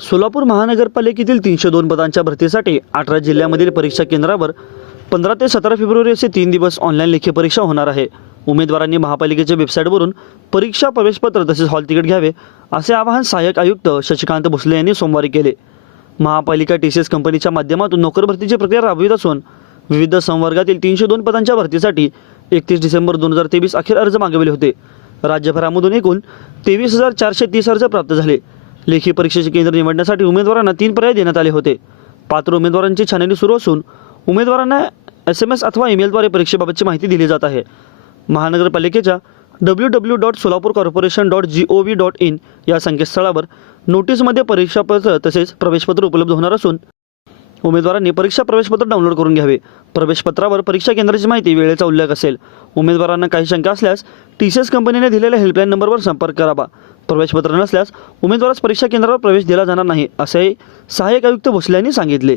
सोलापूर महानगरपालिकेतील तीनशे दोन पदांच्या भरतीसाठी अठरा जिल्ह्यामधील परीक्षा केंद्रावर पंधरा ते सतरा फेब्रुवारी असे तीन दिवस ऑनलाईन लेखी परीक्षा होणार आहे. उमेदवारांनी महापालिकेच्या वेबसाईटवरून परीक्षा प्रवेशपत्र तसेच हॉल तिकीट घ्यावे असे आवाहन सहाय्यक आयुक्त शशिकांत भोसले यांनी सोमवारी केले. महापालिका टी सी एस कंपनीच्या माध्यमातून नोकर भरतीची प्रक्रिया राबवित असून विविध संवर्गातील तीनशे दोन पदांच्या भरतीसाठी एकतीस डिसेंबर दोन हजार तेवीस अखेर अर्ज मागविले होते. राज्यभरामधून एकूण तेवीस हजार चारशे तीस अर्ज प्राप्त झाले. लेखी परीक्षेचे केंद्र निवडण्यासाठी उमेदवारांना तीन पर्याय देण्यात आले होते. पात्र उमेदवारांची छाननी सुरू असून उमेदवारांना एस एम एस अथवा ईमेलद्वारे परीक्षेबाबतची माहिती दिली जात आहे. महानगरपालिकेच्या W W dot Solapur corporation dot G O V dot in या संकेतस्थळावर नोटीसमध्ये परीक्षापत्र तसेच प्रवेशपत्र उपलब्ध होणार असून उमेदवारांनी परीक्षा प्रवेशपत्र डाउनलोड करून घ्यावे. प्रवेशपत्रावर परीक्षा केंद्राची माहिती वेळेचा उल्लेख असेल. उमेदवारांना काही शंका असल्यास टी सी एस कंपनीने दिलेल्या हेल्पलाईन नंबरवर संपर्क करावा. प्रवेशपत्र नसल्यास उमेदवारास परीक्षा केंद्रावर प्रवेश दिला जाणार नाही असे सहाय्यक आयुक्त भोसले यांनी सांगितले.